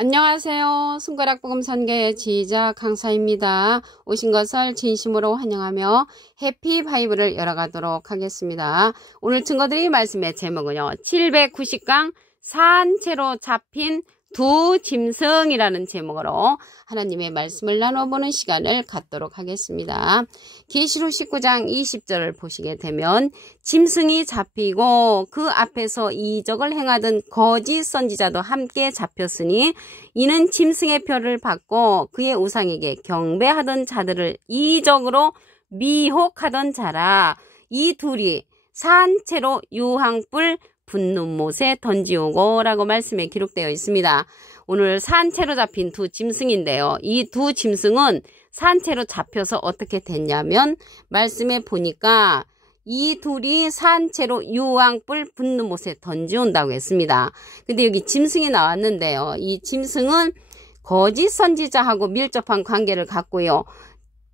안녕하세요. 손가락복음 선교의 지휘자 강사입니다. 오신 것을 진심으로 환영하며 해피 바이블을 열어가도록 하겠습니다. 오늘 증거드릴 말씀의 제목은요. 790강 산채로 잡힌 두 짐승이라는 제목으로 하나님의 말씀을 나눠보는 시간을 갖도록 하겠습니다. 계시록 19장 20절을 보시게 되면 짐승이 잡히고 그 앞에서 이적을 행하던 거짓 선지자도 함께 잡혔으니 이는 짐승의 표를 받고 그의 우상에게 경배하던 자들을 이적으로 미혹하던 자라. 이 둘이 산채로 유황불 붙는 못에 던지오고 라고 말씀에 기록되어 있습니다. 오늘 산채로 잡힌 두 짐승인데요. 이 두 짐승은 산채로 잡혀서 어떻게 됐냐면 말씀에 보니까 이 둘이 산채로 유황불 붙는 못에 던지온다고 했습니다. 근데 여기 짐승이 나왔는데요. 이 짐승은 거짓 선지자하고 밀접한 관계를 갖고요.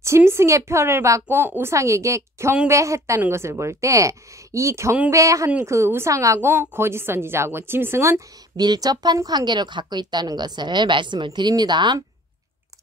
짐승의 표를 받고 우상에게 경배했다는 것을 볼 때 이 경배한 그 우상하고 거짓 선지자하고 짐승은 밀접한 관계를 갖고 있다는 것을 말씀을 드립니다.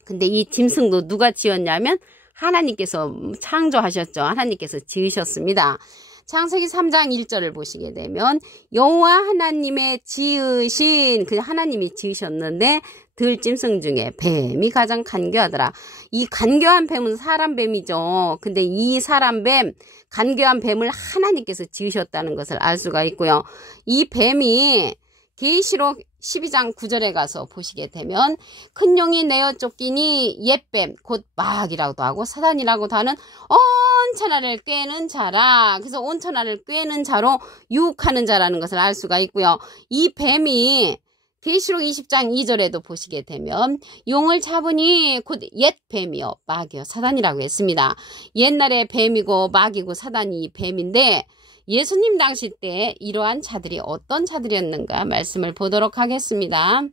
근데 이 짐승도 누가 지었냐면 하나님께서 창조하셨죠. 하나님께서 지으셨습니다. 창세기 3장 1절을 보시게 되면 여호와 하나님의 지으신 그 하나님이 지으셨는데 들짐승 중에 뱀이 가장 간교하더라. 이 간교한 뱀은 사람 뱀이죠. 근데 이 사람 뱀, 간교한 뱀을 하나님께서 지으셨다는 것을 알 수가 있고요. 이 뱀이 계시록 12장 9절에 가서 보시게 되면 큰 용이 내어 쫓기니 옛뱀 곧 마귀라고도 하고 사단이라고도 하는 온 천하를 꿰는 자라. 그래서 온 천하를 꿰는 자로 유혹하는 자라는 것을 알 수가 있고요. 이 뱀이 계시록 20장 2절에도 보시게 되면 용을 잡으니 곧 옛 뱀이요 마귀요 사단이라고 했습니다. 옛날에 뱀이고 마귀고 사단이 뱀인데 예수님 당시 때 이러한 자들이 어떤 자들이었는가 말씀을 보도록 하겠습니다.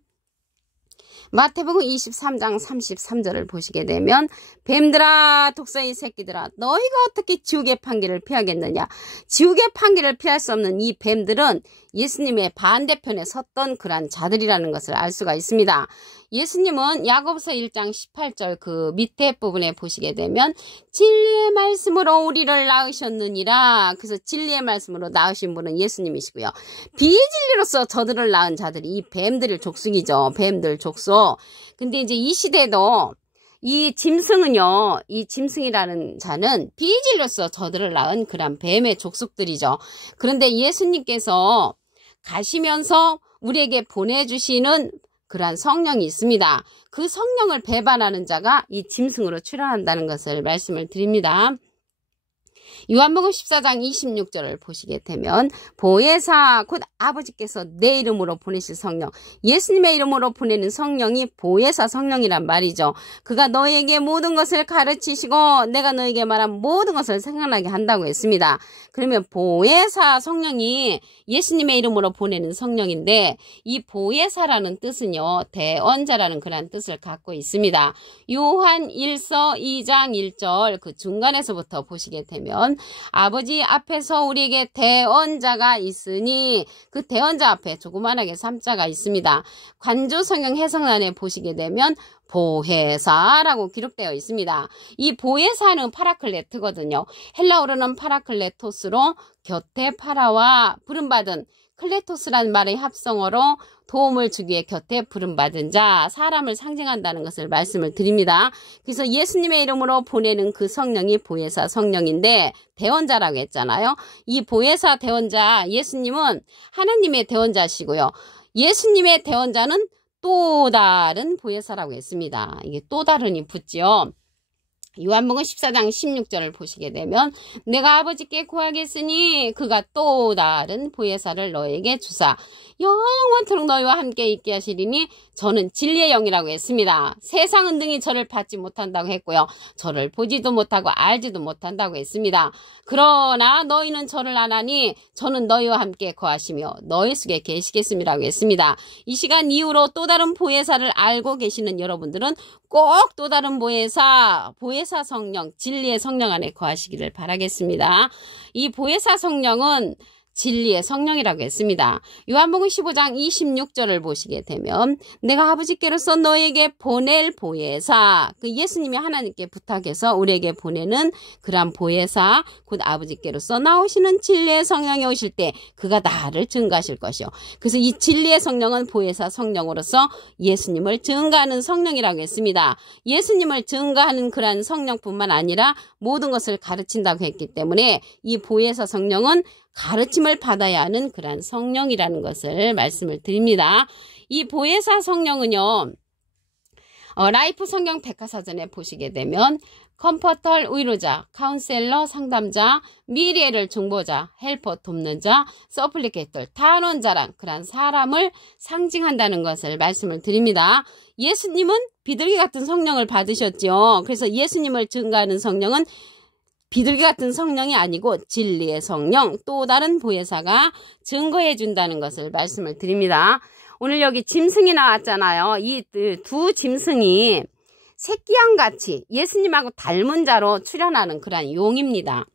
마태복음 23장 33절을 보시게 되면 뱀들아 독사의 새끼들아 너희가 어떻게 지옥의 판결을 피하겠느냐. 지옥의 판결을 피할 수 없는 이 뱀들은 예수님의 반대편에 섰던 그러한 자들이라는 것을 알 수가 있습니다. 예수님은 야고보서 1장 18절 그 밑에 부분에 보시게 되면 진리의 말씀으로 우리를 낳으셨느니라. 그래서 진리의 말씀으로 낳으신 분은 예수님이시고요. 비진리로서 저들을 낳은 자들이 이 뱀들 족속이죠. 뱀들 족속. 근데 이제 이 시대도 이 짐승은요, 이 짐승이라는 자는 비진리로서 저들을 낳은 그런 뱀의 족속들이죠. 그런데 예수님께서 가시면서 우리에게 보내주시는 그러한 성령이 있습니다. 그 성령을 배반하는 자가 이 짐승으로 출현한다는 것을 말씀을 드립니다. 요한복음 14장 26절을 보시게 되면 보혜사 곧 아버지께서 내 이름으로 보내실 성령, 예수님의 이름으로 보내는 성령이 보혜사 성령이란 말이죠. 그가 너에게 모든 것을 가르치시고 내가 너에게 말한 모든 것을 생각나게 한다고 했습니다. 그러면 보혜사 성령이 예수님의 이름으로 보내는 성령인데 이 보혜사라는 뜻은요 대언자라는 그런 뜻을 갖고 있습니다. 요한 1서 2장 1절 그 중간에서부터 보시게 되면 아버지 앞에서 우리에게 대언자가 있으니 그 대언자 앞에 조그만하게 3자가 있습니다. 관조 성경 해석란에 보시게 되면 보혜사라고 기록되어 있습니다. 이 보혜사는 파라클레트거든요. 헬라어로는 파라클레토스로 곁에 파라와 부름받은 클레토스라는 말의 합성어로 도움을 주기 위해 곁에 부름받은 자, 사람을 상징한다는 것을 말씀을 드립니다. 그래서 예수님의 이름으로 보내는 그 성령이 보혜사 성령인데 대언자라고 했잖아요. 이 보혜사 대언자, 예수님은 하나님의 대언자시고요. 예수님의 대언자는 또 다른 보혜사라고 했습니다. 이게 또 다른이 붙지요. 요한복음 14장 16절을 보시게 되면 내가 아버지께 구하겠으니 그가 또 다른 보혜사를 너에게 주사 영원토록 너희와 함께 있게 하시리니 저는 진리의 영이라고 했습니다. 세상은 능히 저를 받지 못한다고 했고요. 저를 보지도 못하고 알지도 못한다고 했습니다. 그러나 너희는 저를 아나니 저는 너희와 함께 거하시며 너희 속에 계시겠음이라고 했습니다. 이 시간 이후로 또 다른 보혜사를 알고 계시는 여러분들은 꼭 또 다른 보혜사 성령, 진리의 성령 안에 거하시기를 바라겠습니다. 이 보혜사 성령은 진리의 성령이라고 했습니다. 요한복음 15장 26절을 보시게 되면 내가 아버지께로서 너에게 보낼 보혜사, 그 예수님이 하나님께 부탁해서 우리에게 보내는 그러한 보혜사, 곧 아버지께로서 나오시는 진리의 성령이 오실 때 그가 나를 증거하실 것이요. 그래서 이 진리의 성령은 보혜사 성령으로서 예수님을 증거하는 성령이라고 했습니다. 예수님을 증거하는 그러한 성령뿐만 아니라 모든 것을 가르친다고 했기 때문에 이 보혜사 성령은 가르침을 받아야 하는 그러한 성령이라는 것을 말씀을 드립니다. 이 보혜사 성령은요, 라이프 성경 백과사전에 보시게 되면 컴포터 위로자, 카운셀러 상담자, 미래를 중보자, 헬퍼 돕는 자, 서플리케이터 탄원자란 그런 사람을 상징한다는 것을 말씀을 드립니다. 예수님은 비둘기 같은 성령을 받으셨죠. 그래서 예수님을 증거하는 성령은 비둘기 같은 성령이 아니고 진리의 성령, 또 다른 보혜사가 증거해 준다는 것을 말씀을 드립니다. 오늘 여기 짐승이 나왔잖아요. 이 두 짐승이 새끼양같이 예수님하고 닮은 자로 출현하는 그러한 용입니다.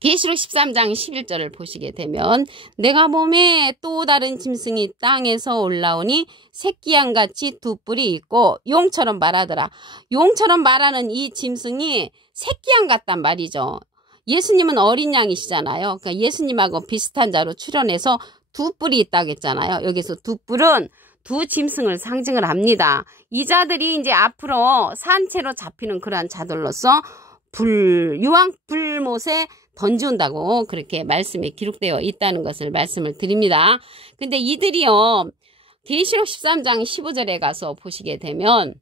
계시록 13장 11절을 보시게 되면 내가 몸에 또 다른 짐승이 땅에서 올라오니 새끼양같이 두 뿔이 있고 용처럼 말하더라. 용처럼 말하는 이 짐승이 새끼양 같단 말이죠. 예수님은 어린 양이시잖아요. 그러니까 예수님하고 비슷한 자로 출현해서 두 뿔이 있다고 했잖아요. 여기서 두 뿔은 두 짐승을 상징을 합니다. 이 자들이 이제 앞으로 산채로 잡히는 그러한 자들로서 유황 불못에 던지온다고 그렇게 말씀에 기록되어 있다는 것을 말씀을 드립니다. 근데 이들이요, 계시록 13장 15절에 가서 보시게 되면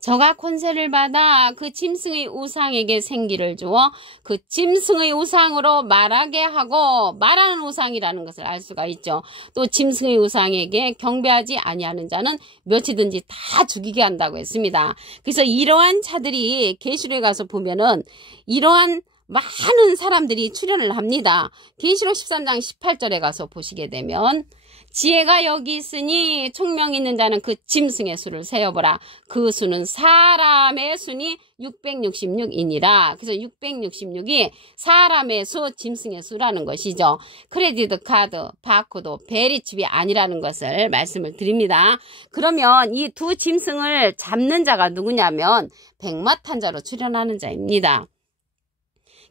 저가 권세를 받아 그 짐승의 우상에게 생기를 주어 그 짐승의 우상으로 말하게 하고, 말하는 우상이라는 것을 알 수가 있죠. 또 짐승의 우상에게 경배하지 아니하는 자는 몇이든지 다 죽이게 한다고 했습니다. 그래서 이러한 자들이 계시록에 가서 보면은 이러한 많은 사람들이 출현을 합니다. 계시록 13장 18절에 가서 보시게 되면 지혜가 여기 있으니 총명 있는 자는 그 짐승의 수를 세어보라. 그 수는 사람의 수니 666이니라. 그래서 666이 사람의 수, 짐승의 수라는 것이죠. 크레디트 카드, 바코드, 베리칩이 아니라는 것을 말씀을 드립니다. 그러면 이 두 짐승을 잡는 자가 누구냐면 백마탄자로 출현하는 자입니다.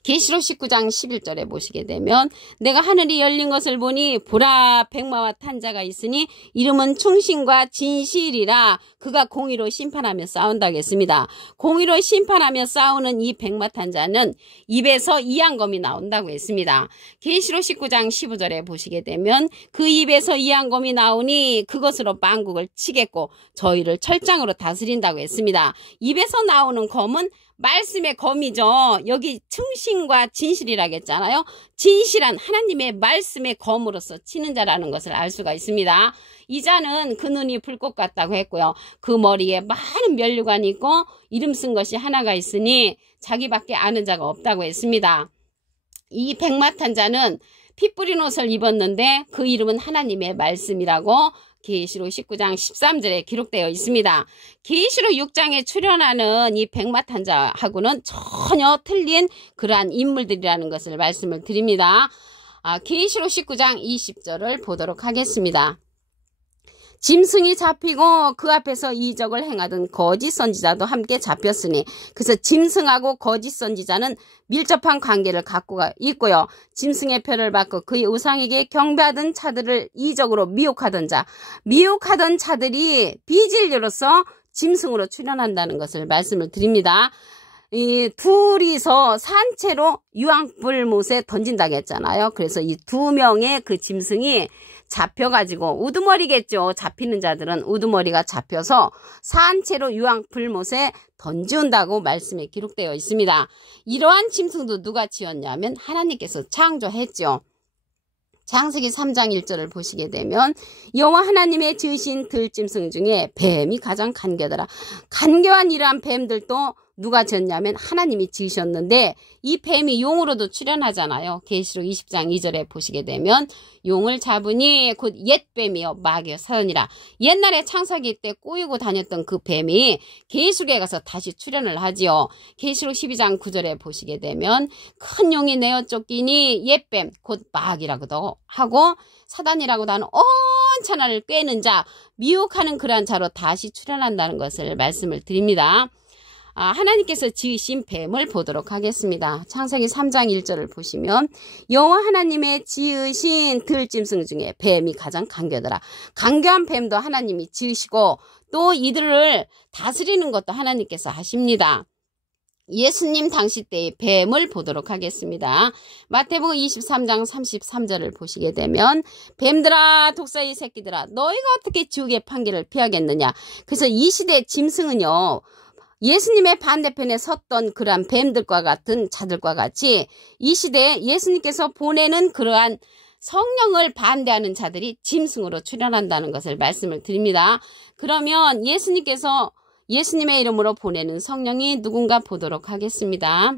계시록 19장 11절에 보시게 되면 내가 하늘이 열린 것을 보니 보라 백마와 탄자가 있으니 이름은 충신과 진실이라. 그가 공의로 심판하며 싸운다고 했습니다. 공의로 심판하며 싸우는 이 백마 탄자는 입에서 이양검이 나온다고 했습니다. 계시록 19장 15절에 보시게 되면 그 입에서 이양검이 나오니 그것으로 만국을 치겠고 저희를 철장으로 다스린다고 했습니다. 입에서 나오는 검은 말씀의 검이죠. 여기 충신과 진실이라고 했잖아요. 진실한 하나님의 말씀의 검으로서 치는 자라는 것을 알 수가 있습니다. 이 자는 그 눈이 불꽃 같다고 했고요. 그 머리에 많은 면류관이 있고 이름 쓴 것이 하나가 있으니 자기밖에 아는 자가 없다고 했습니다. 이 백마탄 자는 피 뿌린 옷을 입었는데 그 이름은 하나님의 말씀이라고 계시록 19장 13절에 기록되어 있습니다. 계시록 6장에 출현하는 이 백마탄자하고는 전혀 틀린 그러한 인물들이라는 것을 말씀을 드립니다. 계시록 19장 20절을 보도록 하겠습니다. 짐승이 잡히고 그 앞에서 이적을 행하던 거짓 선지자도 함께 잡혔으니, 그래서 짐승하고 거짓 선지자는 밀접한 관계를 갖고 있고요. 짐승의 표를 받고 그의 우상에게 경배하던 자들을 이적으로 미혹하던 자들이 비진리로서 짐승으로 출현한다는 것을 말씀을 드립니다. 이 둘이서 산채로 유황불못에 던진다고 했잖아요. 그래서 이 두 명의 그 짐승이 잡혀가지고, 우두머리겠죠. 잡히는 자들은 우두머리가 잡혀서 산채로 유황불못에 던지온다고 말씀에 기록되어 있습니다. 이러한 짐승도 누가 지었냐면 하나님께서 창조했죠. 창세기 3장 1절을 보시게 되면 여호와 하나님의 지으신 들짐승 중에 뱀이 가장 간교하더라. 간교한 이러한 뱀들도 누가 지었냐면 하나님이 지으셨는데 이 뱀이 용으로도 출현하잖아요. 계시록 20장 2절에 보시게 되면 용을 잡으니 곧 옛뱀이요 마귀요 사단이라. 옛날에 창세기 때 꼬이고 다녔던 그 뱀이 계시록에 가서 다시 출현을 하지요. 계시록 12장 9절에 보시게 되면 큰 용이 내어 쫓기니 옛뱀 곧 마귀라고도 하고 사단이라고도 하는 온 천하를 꿰는 자, 미혹하는 그러한 자로 다시 출현한다는 것을 말씀을 드립니다. 하나님께서 지으신 뱀을 보도록 하겠습니다. 창세기 3장 1절을 보시면 여호와 하나님의 지으신 들짐승 중에 뱀이 가장 강교하더라. 강교한 뱀도 하나님이 지으시고 또 이들을 다스리는 것도 하나님께서 하십니다. 예수님 당시 때의 뱀을 보도록 하겠습니다. 마태복음 23장 33절을 보시게 되면 뱀들아 독사의 새끼들아 너희가 어떻게 지옥의 판결을 피하겠느냐. 그래서 이 시대 짐승은요 예수님의 반대편에 섰던 그러한 뱀들과 같은 자들과 같이 이 시대에 예수님께서 보내는 그러한 성령을 반대하는 자들이 짐승으로 출현한다는 것을 말씀을 드립니다. 그러면 예수님의 이름으로 보내는 성령이 누군가 보도록 하겠습니다.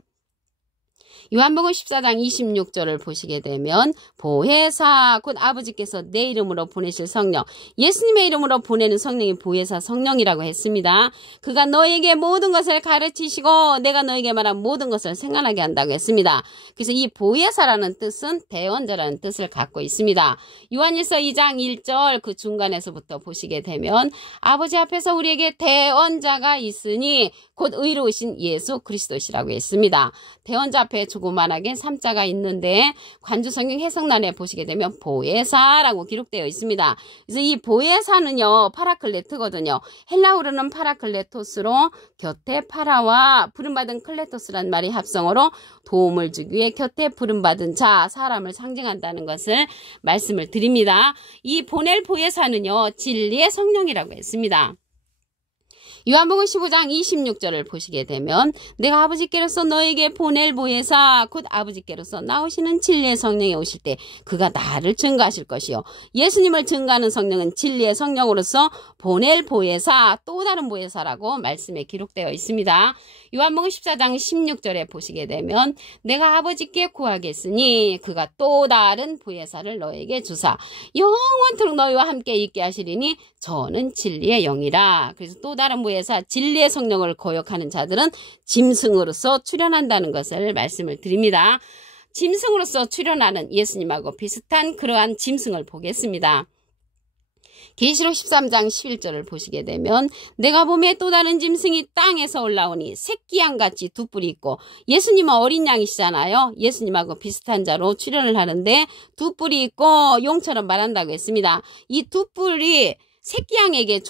요한복음 14장 26절을 보시게 되면 보혜사 곧 아버지께서 내 이름으로 보내실 성령, 예수님의 이름으로 보내는 성령이 보혜사 성령이라고 했습니다. 그가 너에게 모든 것을 가르치시고 내가 너에게 말한 모든 것을 생각나게 한다고 했습니다. 그래서 이 보혜사라는 뜻은 대언자라는 뜻을 갖고 있습니다. 요한일서 2장 1절 그 중간에서부터 보시게 되면 아버지 앞에서 우리에게 대언자가 있으니 곧 의로우신 예수 그리스도시라고 했습니다. 대언자 앞에 조그만하게 3자가 있는데 관주성경 해석란에 보시게 되면 보혜사라고 기록되어 있습니다. 그래서 이 보혜사는요 파라클레트거든요. 헬라어로는 파라클레토스로 곁에 파라와 부름받은 클레토스란 말이 합성어로 도움을 주기 위해 곁에 부름받은 자, 사람을 상징한다는 것을 말씀을 드립니다. 이 보낼 보혜사는요 진리의 성령이라고 했습니다. 요한복음 15장 26절을 보시게 되면 내가 아버지께로서 너에게 보낼 보혜사 곧 아버지께로서 나오시는 진리의 성령이 오실 때 그가 나를 증거하실 것이요. 예수님을 증거하는 성령은 진리의 성령으로서 보낼 보혜사 또 다른 보혜사라고 말씀에 기록되어 있습니다. 요한복음 14장 16절에 보시게 되면 내가 아버지께 구하겠으니 그가 또 다른 보혜사를 너에게 주사 영원토록 너희와 함께 있게 하시리니 저는 진리의 영이라. 그래서 또 다른 보혜사 진리의 성령을 거역하는 자들은 짐승으로서 출현한다는 것을 말씀을 드립니다. 짐승으로서 출현하는 예수님하고 비슷한 그러한 짐승을 보겠습니다. 계시록 13장 11절을 보시게 되면 내가 봄에 또 다른 짐승이 땅에서 올라오니 새끼 양같이 두 뿔이 있고 예수님은 어린 양이시잖아요. 예수님하고 비슷한 자로 출현을 하는데 두 뿔이 있고 용처럼 말한다고 했습니다. 이 두 뿔이 새끼 양에게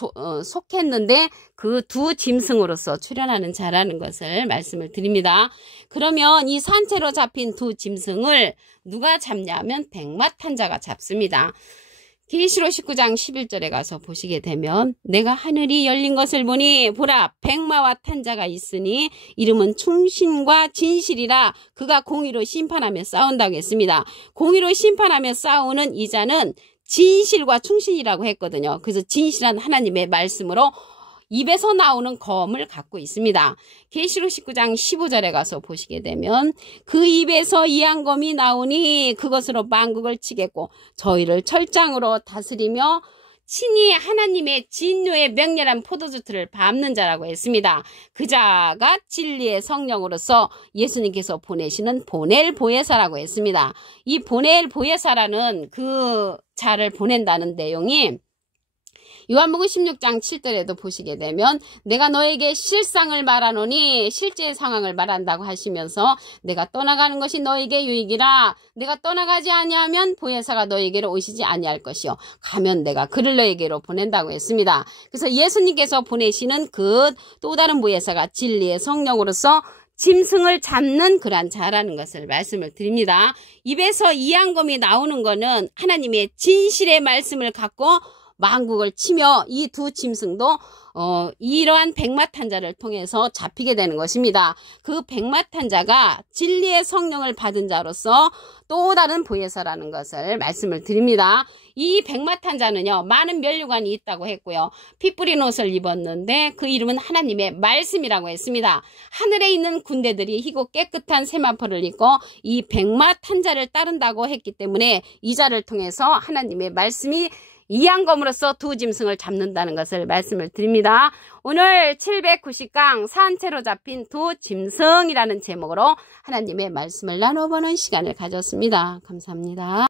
속했는데 그 두 짐승으로서 출현하는 자라는 것을 말씀을 드립니다. 그러면 이 산채로 잡힌 두 짐승을 누가 잡냐면 백마탄자가 잡습니다. 계시록 19장 11절에 가서 보시게 되면 내가 하늘이 열린 것을 보니 보라 백마와 탄자가 있으니 이름은 충신과 진실이라 그가 공의로 심판하며 싸운다고 했습니다. 공의로 심판하며 싸우는 이 자는 진실과 충신이라고 했거든요. 그래서 진실한 하나님의 말씀으로 입에서 나오는 검을 갖고 있습니다. 계시록 19장 15절에 가서 보시게 되면 그 입에서 이한검이 나오니 그것으로 만국을 치겠고 저희를 철장으로 다스리며 친히 하나님의 진노의 맹렬한 포도주틀을 밟는 자라고 했습니다. 그 자가 진리의 성령으로서 예수님께서 보내시는 보낼 보혜사라고 했습니다. 이 보낼 보혜사라는 그 자를 보낸다는 내용이 요한복음 16장 7절에도 보시게 되면 내가 너에게 실상을 말하노니 실제 상황을 말한다고 하시면서 내가 떠나가는 것이 너에게 유익이라 내가 떠나가지 아니하면 보혜사가 너에게로 오시지 아니할 것이요 가면 내가 그를 너에게로 보낸다고 했습니다. 그래서 예수님께서 보내시는 그 또 다른 보혜사가 진리의 성령으로서 짐승을 잡는 그러한 자라는 것을 말씀을 드립니다. 입에서 이한검이 나오는 것은 하나님의 진실의 말씀을 갖고 만국을 치며 이 두 짐승도 이러한 백마탄자를 통해서 잡히게 되는 것입니다. 그 백마탄자가 진리의 성령을 받은 자로서 또 다른 보혜사라는 것을 말씀을 드립니다. 이 백마탄자는요, 많은 면류관이 있다고 했고요. 피 뿌린 옷을 입었는데 그 이름은 하나님의 말씀이라고 했습니다. 하늘에 있는 군대들이 희고 깨끗한 세마포를 입고 이 백마탄자를 따른다고 했기 때문에 이 자를 통해서 하나님의 말씀이 이양검으로서 두 짐승을 잡는다는 것을 말씀을 드립니다. 오늘 790강 산채로 잡힌 두 짐승이라는 제목으로 하나님의 말씀을 나눠보는 시간을 가졌습니다. 감사합니다.